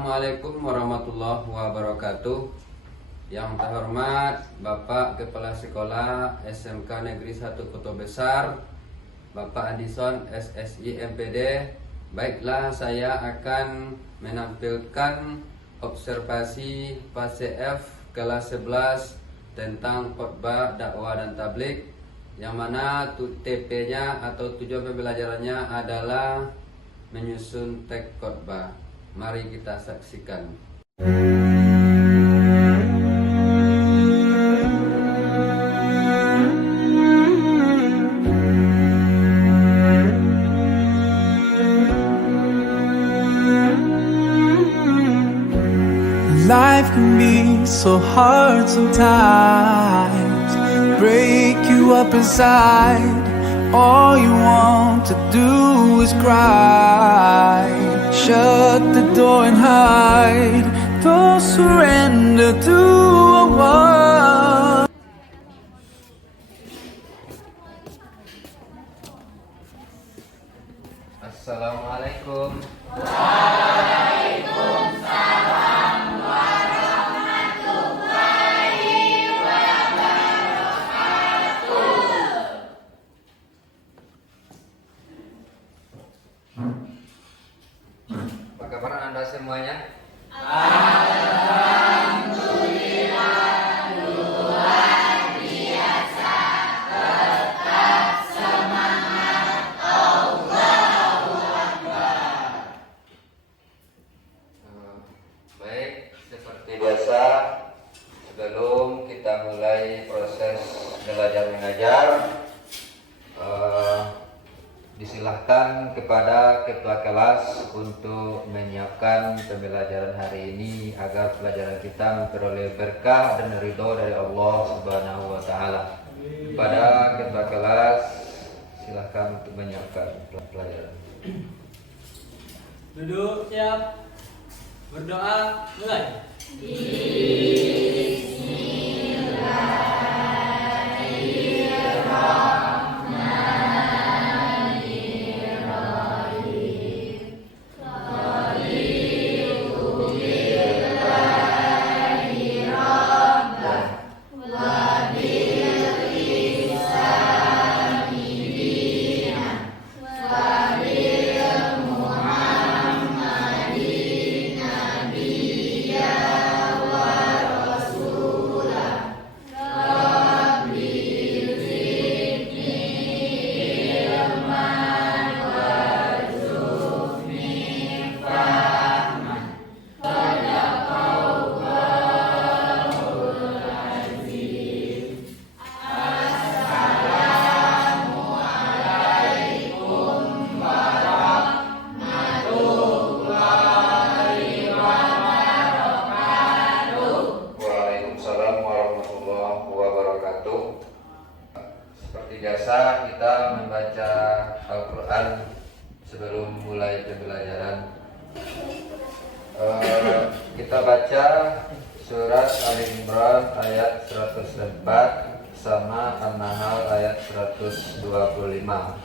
Assalamualaikum warahmatullahi wabarakatuh. Yang terhormat Bapak Kepala Sekolah SMK Negeri 1 Kota Besar, Bapak Adison SSI MPD. Baiklah, saya akan menampilkan observasi fase F kelas 11 tentang khotbah, dakwah dan tabligh, yang mana TP-nya atau tujuan pembelajarannya adalah menyusun teks khotbah. Mari kita saksikan. Life can be so hard sometimes, break you up inside. All you want to do is cry. Shut the door and hide. Don't surrender to a war. Assalamualaikum. Apa kabar Anda semuanya? Alhamdulillah, luar biasa. Tetap semangat, Allahu Akbar. Baik, seperti biasa, sebelum kita mulai proses belajar mengajar, disilahkan kepada ketua kelas untuk menyiapkan pembelajaran hari ini agar pelajaran kita memperoleh berkah dan ridho dari Allah Subhanahu wa taala. Kepada ketua kelas, silahkan untuk menyiapkan pelajaran. Duduk, siap. Berdoa, mulai. Waalaikumsalam warahmatullahi wabarakatuh. Seperti biasa, kita membaca Al-Quran sebelum mulai pembelajaran. Kita baca surat Al-Imran ayat 104 sama An-Nahl ayat 125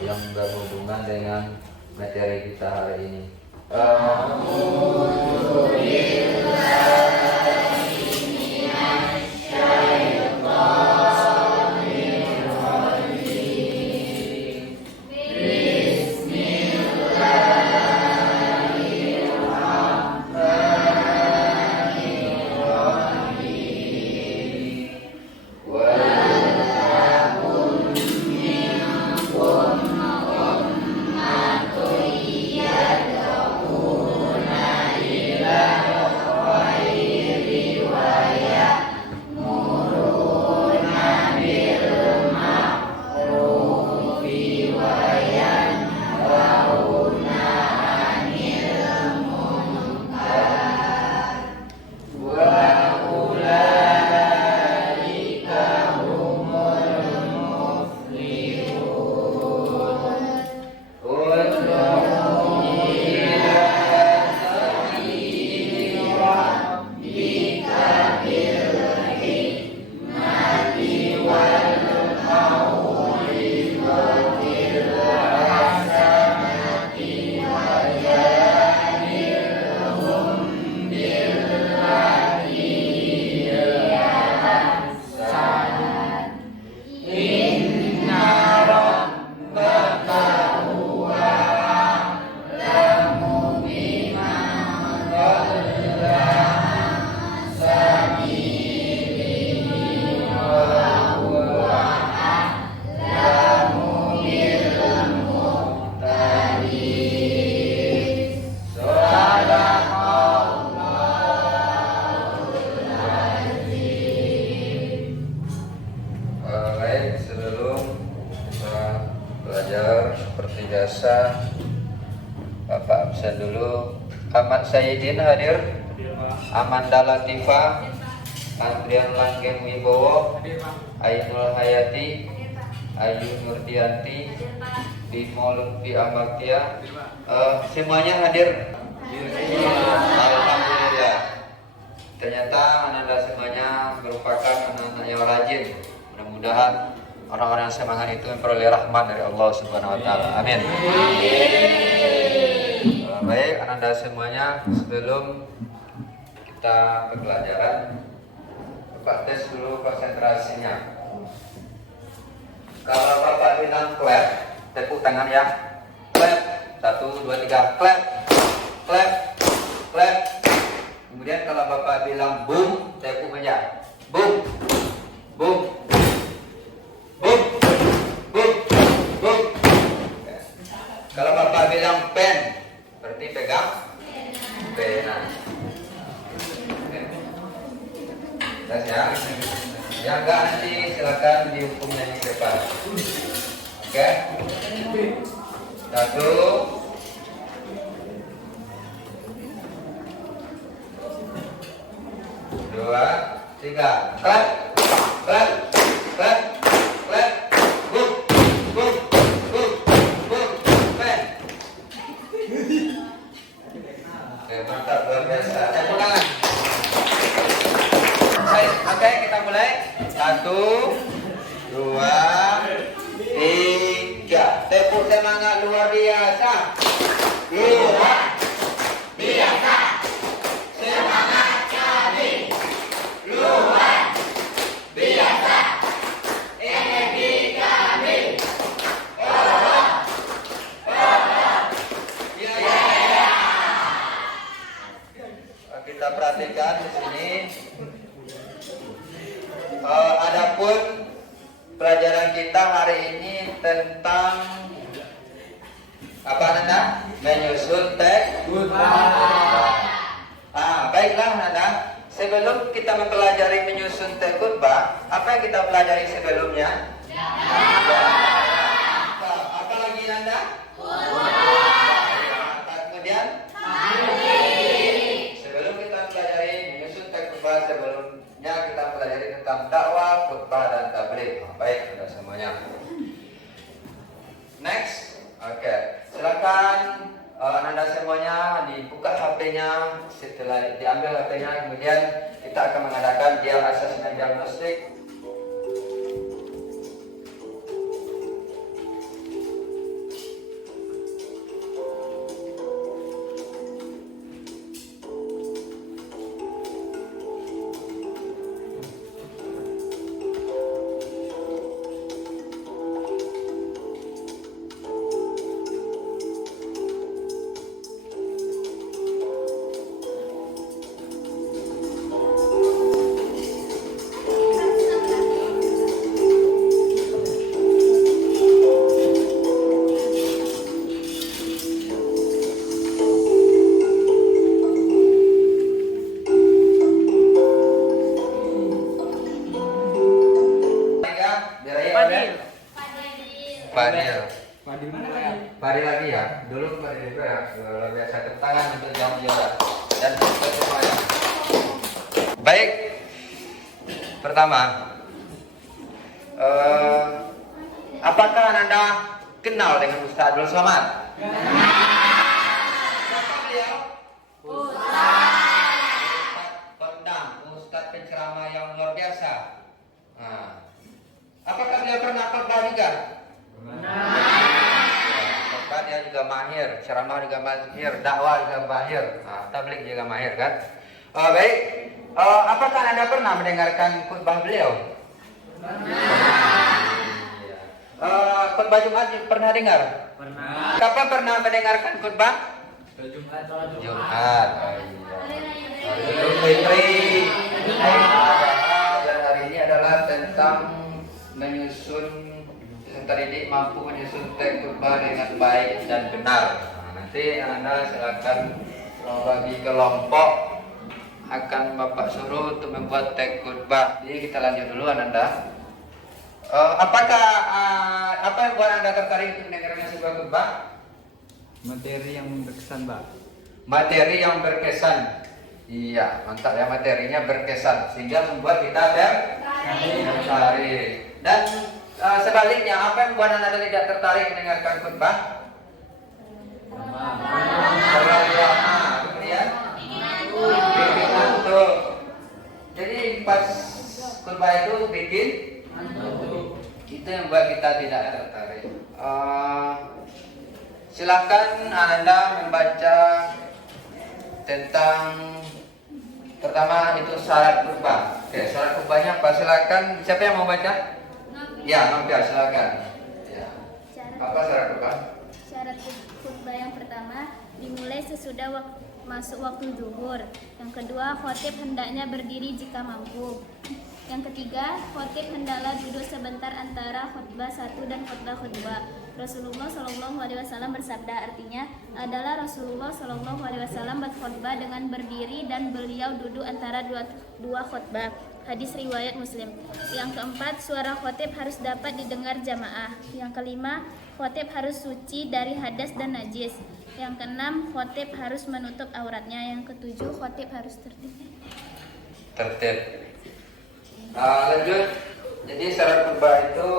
yang berhubungan dengan materi kita hari ini. Muhammad Sayyidin hadir. Amanda Latifah, Adrian Langgeng Wibowo, Ainul Hayati, Ayu Nurdianti, Bimo Lutfi Amatia, semuanya hadir. Alhamdulillah. Ternyata anak-anak semuanya merupakan anak-anak yang rajin. Mudah-mudahan orang-orang yang semangat itu memperoleh rahmat dari Allah Subhanahu wa taala. Amin. Baik, anak-anak semuanya, sebelum kita ke pelajaran, Bapak tes dulu konsentrasinya. Kalau Bapak bilang clap, tepuk tangan ya. Clap. 1, 2, 3, clap. Clap. Clap. Kemudian kalau Bapak bilang boom, tepuk meja. Boom. Boom. Boom. Boom. Boom. Kalau Bapak bilang pen, berarti pegang pena. Jelas ya? Yang enggak nanti silakan dihukum yang di depan. Oke? 1, 2, 3. Clap. Clap. Clap. Clap. Boom. Boom. Boom. Boom. Pen. Oke, mantap, luar biasa. Tepuk tangan. Oke, kita mulai. 1, 2, 3. Tepuk semangat luar biasa. Luar biasa. Semangat kami. Luar biasa. Energi kami. Ya. Kita perhatikan di sini. Adapun pelajaran kita hari ini tentang apa Nanda? Menyusun teks. Baiklah Nanda. Sebelum kita mempelajari menyusun teks khutbah, apa yang kita pelajari sebelumnya? Apa lagi Nanda? Kemudian? Sebelum kita pelajari menyusun teks khutbah, sebelumnya kita pelajari tentang dakwah, khutbah dan tabligh. Baik, sudah semuanya. Next, oke. Silakan Anda semuanya dibuka HP-nya. Setelah diambil HP-nya, kemudian kita akan mengadakan asesmen diagnostik. Pari lagi ya, dulu Pari juga ya, luar biasa. Tepuk tangan untuk jam juara dan untuk semuanya. Baik, pertama, apakah Anda kenal dengan Ustaz Abdul Somad? Siapa beliau? Ustaz kondang, Ustaz penceramah yang luar biasa. Apakah beliau pernah khotbah juga? Dia juga mahir, ceramah juga mahir, dakwah juga mahir, tabligh juga mahir kan? Baik, apakah Anda pernah mendengarkan khutbah beliau? Khutbah Jumat pernah dengar? Pernah. Kapan pernah mendengarkan khutbah? Jumat. Idul Fitri. Dan hari ini adalah tentang menyusun terdidik mampu menyusun teks khutbah dengan baik dan benar. Nanti Anda silakan bagi kelompok, akan Bapak suruh untuk membuat teks khutbah. Jadi kita lanjut dulu Anda. Apakah apa yang buat Anda tertarik untuk mendengarkan sebuah khutbah? Materi yang berkesan, Pak. materi yang berkesan. Iya, mantap ya, materinya berkesan sehingga membuat kita tertarik. Dan sebaliknya, apa yang membuat Anda tidak tertarik mendengarkan khutbah? Terlalu lama, kemudian bikin ngantuk. Jadi pas khutbah itu bikin ngantuk. Itu yang membuat kita tidak tertarik. Silakan Anda membaca tentang pertama itu syarat khutbah. Oke, syarat khutbahnya apa? Silakan. Siapa yang mau baca? Ya, Novia, silakan. Ya. Apa syarat khutbah? Syarat khutbah yang pertama dimulai sesudah masuk waktu zuhur. Yang kedua, khotib hendaknya berdiri jika mampu. Yang ketiga, khotib hendaklah duduk sebentar antara khutbah satu dan khutbah. Rasulullah Shallallahu Alaihi Wasallam bersabda, artinya adalah Rasulullah Shallallahu Alaihi Wasallam berkhutbah dengan berdiri dan beliau duduk antara dua khutbah. Hadis riwayat Muslim. Yang keempat, suara khotib harus dapat didengar jamaah. Yang kelima, khotib harus suci dari hadas dan najis. Yang keenam, khotib harus menutup auratnya. Yang ketujuh, khotib harus tertib. Lanjut. Jadi syarat khutbah itu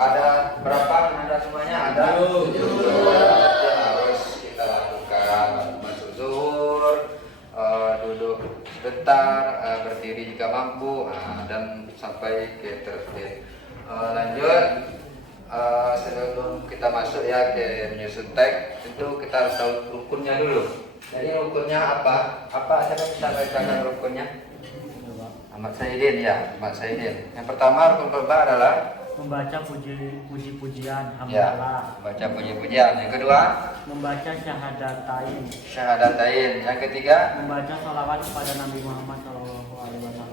ada berapa? Ada semuanya ada 7 yang harus kita lakukan. Masuk zuhur, duduk sebentar, berdiri jika mampu, dan sampai ke tertib. Lanjut. Sebelum kita masuk ya ke menyusun teks, tentu kita harus tahu rukunnya dulu. Jadi rukunnya apa? Siapa bisa bacakan rukunnya? Ahmad Saidin ya, Ahmad Saidin. Yang pertama rukun khutbah adalah membaca puji-pujian ya, hamdalah. membaca puji-pujian. Yang kedua, Membaca syahadatain. Yang ketiga, membaca salawat kepada Nabi Muhammad SAW.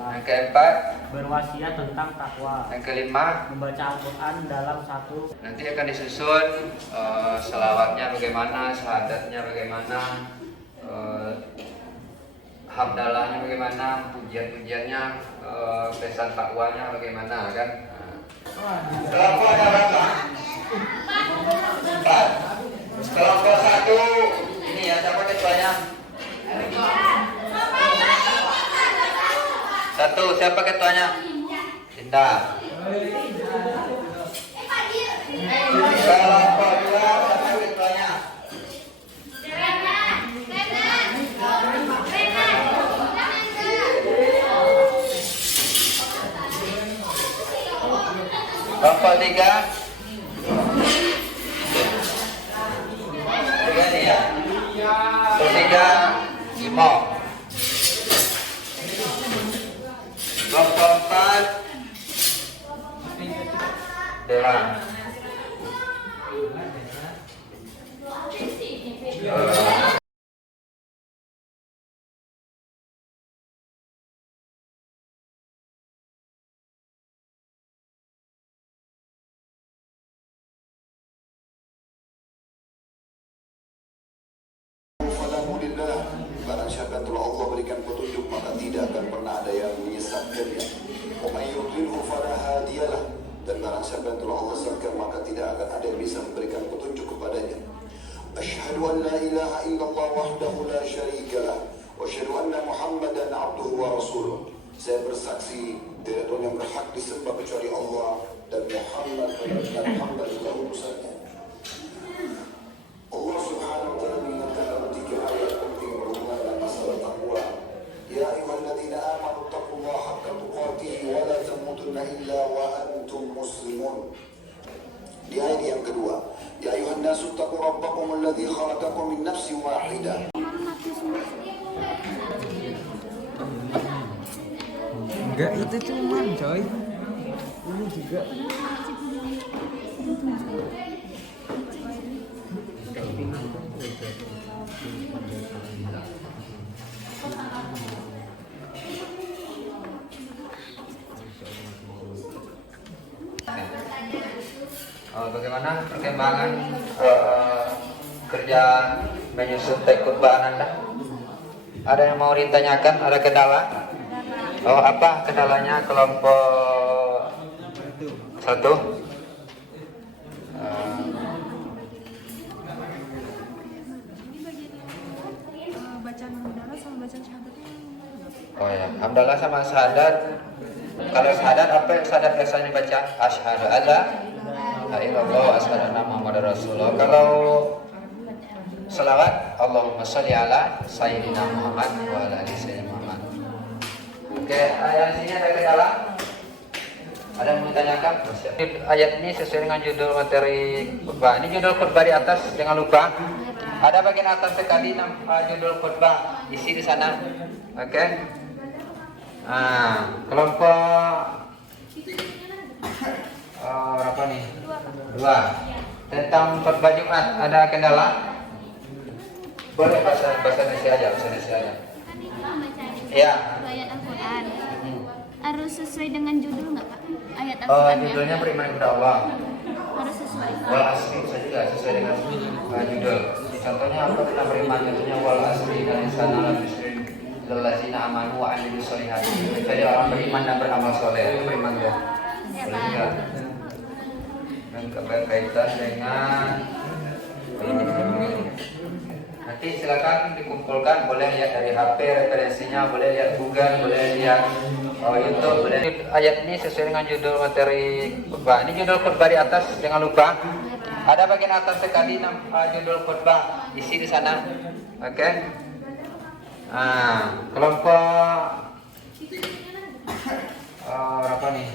yang keempat, Berwasiat tentang takwa. yang kelima, Membaca Al-Quran dalam satu. nanti akan disusun selawatnya bagaimana, syahadatnya bagaimana, hamdalahnya bagaimana, pujian-pujiannya, pesan takwanya bagaimana kan. Kelompok ada berapa? 4. Kelompok 1 ini ya, siapa ketuanya? 1, siapa ketuanya? Indah. Kelompok 2, siapa ketuanya? Kelompok 3 nih ya. Kelompok 3 Imo. Kelompok 4 Dewan. Barang siapa yang telah Allah berikan petunjuk maka tidak akan pernah ada yang menyesatkannya. Wa may yudlilhu fala hadiyalah. Dan barang siapa yang telah Allah sesatkan maka tidak akan ada yang bisa memberikan petunjuk kepadanya. Asyhadu an la ilaha illallah wahdahu la syarikalah wa asyhadu anna Muhammadan abduhu wa rasuluh. Saya bersaksi tidak ada yang berhak disembah kecuali Allah dan Muhammad adalah utusannya. Allah Subhanahu wa taala mengingatkan dalam 3 ayat penting berhubungan dengan masalah takwa. Ya ayyuhalladzina amanu taqullaha haqqa tuqatih wa la tamutunna illa wa antum muslimun. Di ayat yang kedua, ya ayyuhan nasu taqu rabbakum alladzi khalaqakum min nafsin wahidah. Enggak, itu cuman coy. Ini juga. Bagaimana perkembangan kerja menyusun teks khutbah Anda? Ada yang mau ditanyakan? Ada kendala? Oh, apa kendalanya kelompok 1? Oh ya, hamdalah sama syahadat. Kalau syahadat apa yang syahadat biasanya baca? Asyhadu alla ilaha illallah wa asyhadu anna Muhammadar Rasulullah. Kalau selawat, Allahumma sholli ala sayyidina Muhammad wa ala ali sayyidina Muhammad. Oke, ayat sini ada kendala? Ada yang mau ditanyakan? Ayat ini sesuai dengan judul materi khutbah. Ini judul khutbah di atas, jangan lupa. Ada bagian atas sekali judul khutbah, isi di sana. Oke. Kelompok berapa nih? 2. Tentang khutbah Jumat ada kendala? Boleh bahasa Indonesia aja, bahasa Indonesia aja. Iya. Ayat Al-Quran harus sesuai dengan judul nggak Pak? Ayat Al-Qurannya. Judulnya beriman kepada Allah. Harus sesuai. Wal asri saja sesuai dengan judul. Contohnya apa kita beriman? Contohnya wal asri dan insana lafi khairin lillazina amanu wa amilus solihati. Jadi orang beriman dan beramal soleh itu beriman ya. Boleh enggak? Dan berkaitan dengan nanti silakan dikumpulkan, boleh lihat dari HP referensinya, boleh lihat Google, boleh lihat YouTube, boleh. Ayat ini sesuai dengan judul materi khutbah. Ini judul khutbah di atas, jangan lupa. Ada bagian atas sekali judul khutbah, isi di sana. Oke. Kelompok berapa nih?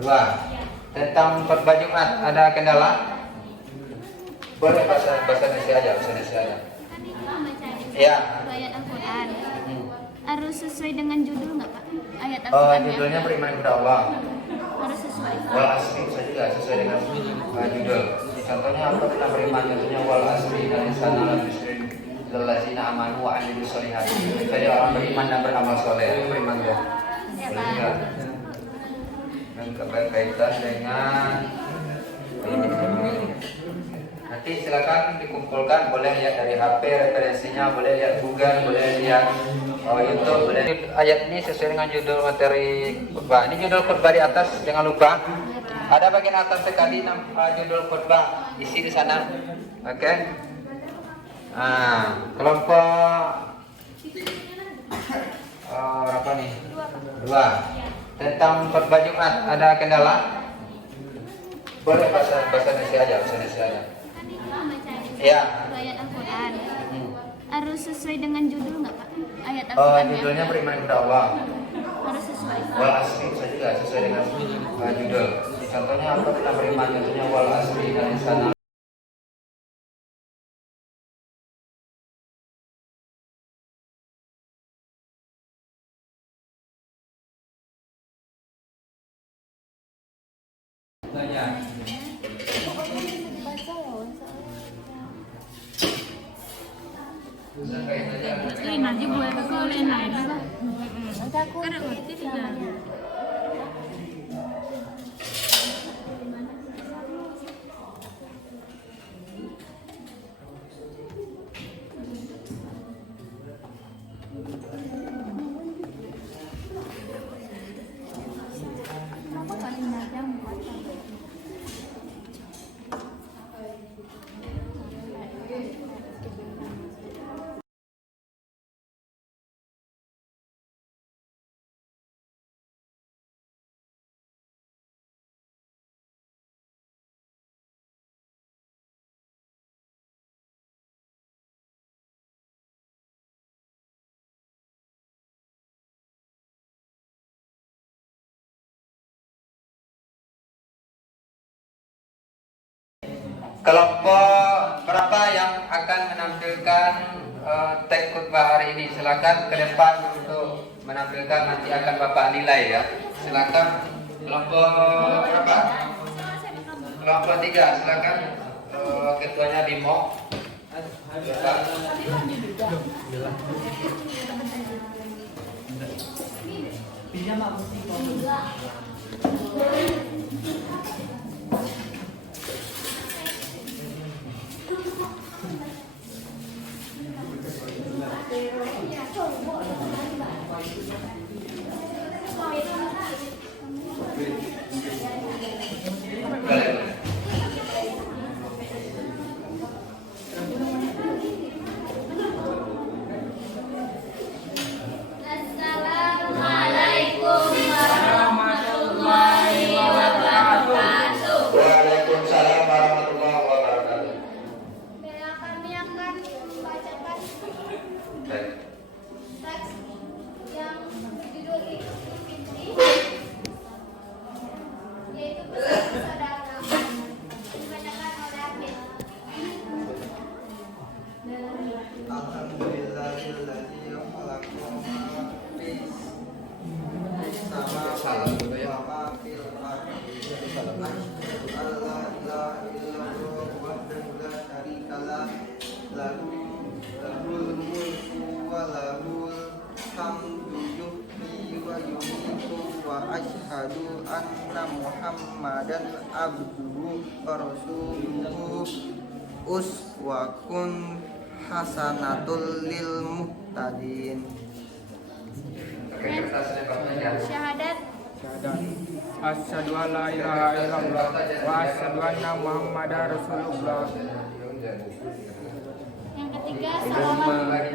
2. Tentang khutbah Jumat ada kendala? Boleh bahasa Indonesia aja, bahasa Indonesia aja. Iya. Ayat Al-Quran harus sesuai dengan judul nggak Pak? Ayat Al-Qurannya. Judulnya beriman kepada Allah. Harus sesuai. Wal asri saja sesuai dengan judul. Contohnya apa kita beriman? Contohnya wal asri dan insana lafi khairin lillazina amanu wa amilus solihati. Jadi orang beriman dan beramal soleh itu beriman ya. Boleh enggak? Dan berkaitan dengan nanti silakan dikumpulkan, boleh lihat dari HP referensinya, boleh lihat Google, boleh lihat YouTube, boleh. Ayat ini sesuai dengan judul materi khutbah. Ini judul khutbah di atas, jangan lupa. Ada bagian atas sekali judul khutbah, isi di sana. Oke. Kelompok berapa nih? 2. Tentang khutbah Jumat ada kendala? Boleh bahasa Indonesia aja, bahasa Indonesia aja. Iya. Ayat Al-Quran harus sesuai dengan judul nggak Pak? Ayat Al-Qurannya. Judulnya beriman kepada Allah. Harus sesuai. Wal asri saja sesuai dengan judul. Contohnya apa kita beriman? Contohnya wal asri dan insana. Nanti boleh boleh naik juga. Karena ngerti tidak. Kenapa kali najam buat Kelompok berapa yang akan menampilkan teks khutbah hari ini? Silakan ke depan untuk menampilkan, nanti akan Bapak nilai ya. Silakan kelompok berapa? Kelompok 3, silakan. Ketuanya Bimo. wa asyhadu anna Muhammadan abduhu wa rasuluhu uswatun hasanatul lil muhtadin. Syahadat. Asyhadu an la ilaha illallah wa asyhadu anna Muhammadar Rasulullah. Yang ketiga, salawat.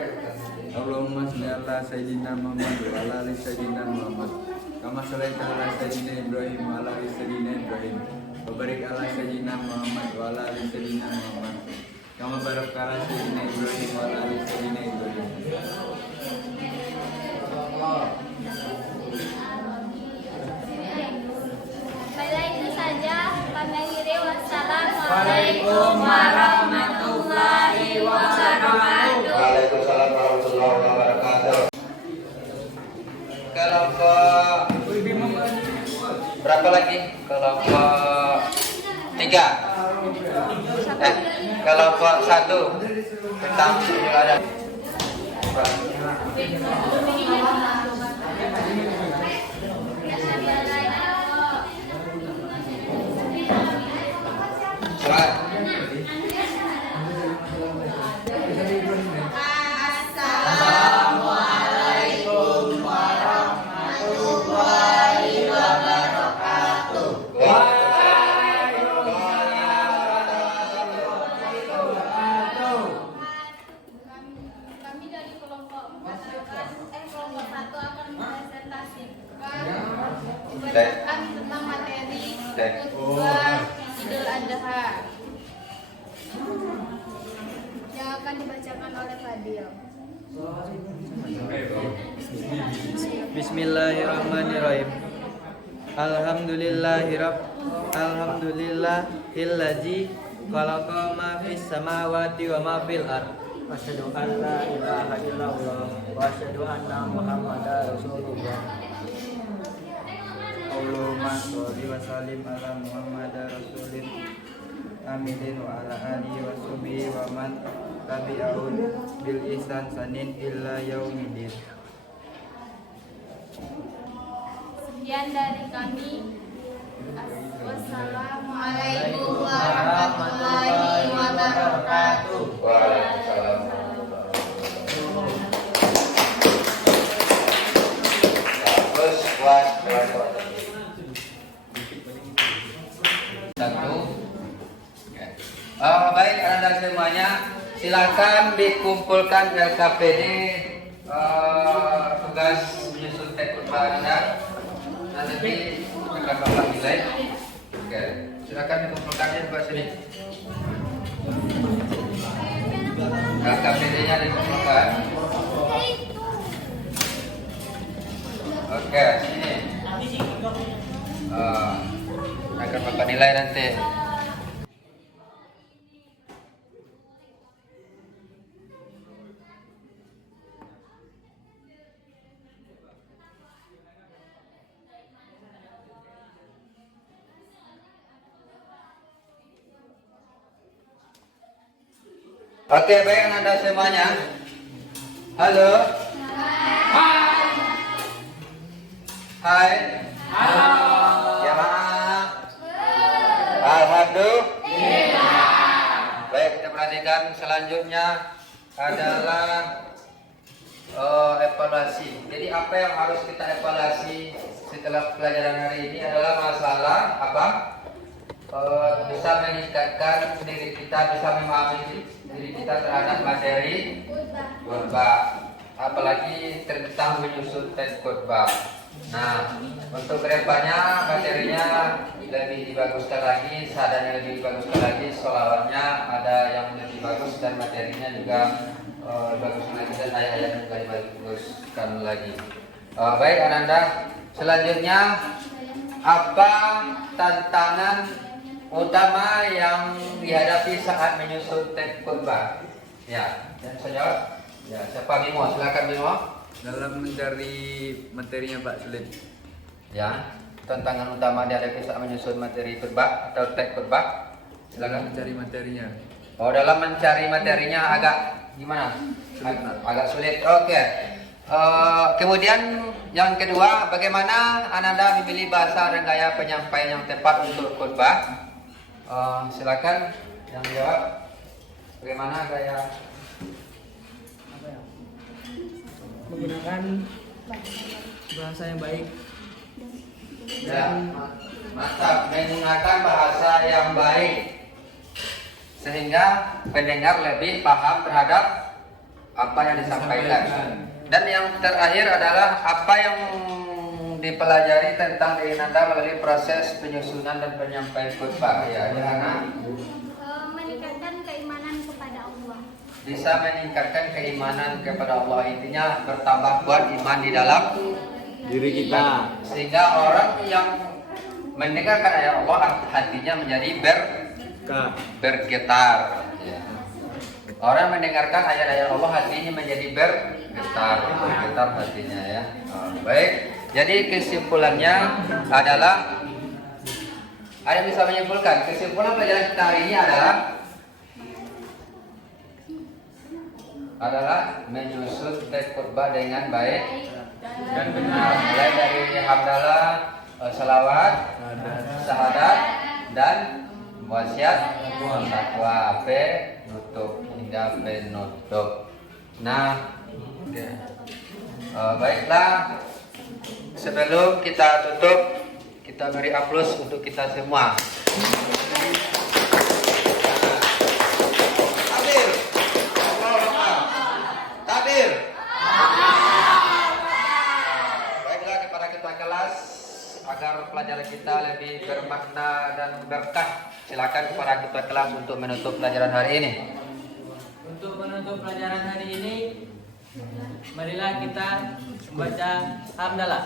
Allahumma shalli ala sayyidina Muhammad wa ala ali sayyidina Muhammad. Kama shallaita ala sayyidina Ibrahim wa ala ali sayyidina Ibrahim. Wa barik ala sayyidina Muhammad wa ala ali sayyidina Muhammad. Kama barakta ala sayyidina Ibrahim wa ala ali sayyidina Ibrahim. Baiklah, itu saja. Kami akhiri. Wassalamualaikum warahmatullahi wabarakatuh. Waalaikumsalam warahmatullahi wabarakatuh. Kelompok berapa lagi? Kelompok 3. Kelompok 1 tentang ada. Assalamualaikum warahmatullahi wabarakatuh. Kami dari kelompok 1 akan mempresentasikan kami tentang materi khutbah Idul Adha yang akan dibacakan oleh Fadil. Bismillahirrahmanirrahim. Alhamdulillahillazi khalaqa ma fis samawati wa ma fil ard. Asyhadu an la ilaha illallah wa asyhadu anna Muhammadar Rasulullah. Allahumma sholli wa sallim ala Muhammadar Rasulin aminin wa ala alihi wa sahbihi wa man tabi'ahum bil ihsan sanin illa yaumidin. Sekian dari kami. Wassalamualaikum warahmatullahi wabarakatuh. Waalaikumsalam. Terus buat kelompok 1. Baik, Anda semuanya silakan dikumpulkan LKPD tugas menyusun teks khutbah Anda. Nanti akan Bapak nilai. Oke, silakan dikumpulkan di sebelah sini. LKPD-nya dikumpulkan. Oke, sini. Akan Bapak nilai nanti. Oke, baik Anda semuanya. Halo. Hai. Halo. Jamaah. Alhamdulillah. Baik, kita perhatikan selanjutnya adalah evaluasi. Jadi apa yang harus kita evaluasi setelah pelajaran hari ini adalah masalah apa? Bisa meningkatkan diri kita, bisa memahami diri kita terhadap materi khutbah, apalagi tentang menyusun teks khutbah. Nah, untuk kedepannya materinya lebih dibaguskan lagi, seadanya lebih dibaguskan lagi, sholawatnya ada yang lebih bagus dan materinya juga baguskan lagi dan ayat-ayat juga dibaguskan lagi. Baik Ananda, selanjutnya apa tantangan utama yang dihadapi saat menyusun teks khutbah? Ya, dan saya jawab. Ya, siapa Bimo? Silakan Bimo. Dalam mencari materinya Pak sulit. Ya, tantangan utama dihadapi saat menyusun materi khutbah atau teks khutbah. Dalam mencari materinya. Oh, dalam mencari materinya agak gimana? Sulit, Pak. Agak sulit. Oke. Kemudian yang kedua, bagaimana Ananda memilih bahasa dan gaya penyampaian yang tepat untuk khutbah? Silakan yang jawab. Bagaimana gaya? Menggunakan bahasa yang baik Ya, mantap. Menggunakan bahasa yang baik sehingga pendengar lebih paham terhadap apa yang disampaikan. Dan yang terakhir adalah apa yang dipelajari tentang diri Anda melalui proses penyusunan dan penyampaian khutbah. Ya, Hana. Meningkatkan keimanan kepada Allah. Bisa meningkatkan keimanan kepada Allah, intinya bertambah kuat iman di dalam diri kita. Sehingga orang yang mendengarkan ayat Allah hatinya menjadi bergetar. Ya. Orang mendengarkan ayat-ayat Allah hatinya menjadi bergetar hatinya ya. Baik. Jadi kesimpulannya adalah, ada yang bisa menyimpulkan kesimpulan pelajaran kita hari ini adalah menyusun teks khutbah dengan baik dan benar, mulai dari hamdalah, salawat, syahadat dan wasiat takwa nutup hingga penutup. Nah, baiklah, sebelum kita tutup, kita beri aplaus untuk kita semua. Takbir. Takbir. Baiklah, kepada ketua kelas, agar pelajaran kita lebih bermakna dan berkah, silakan kepada ketua kelas untuk menutup pelajaran hari ini. Untuk menutup pelajaran hari ini, marilah kita membaca hamdalah.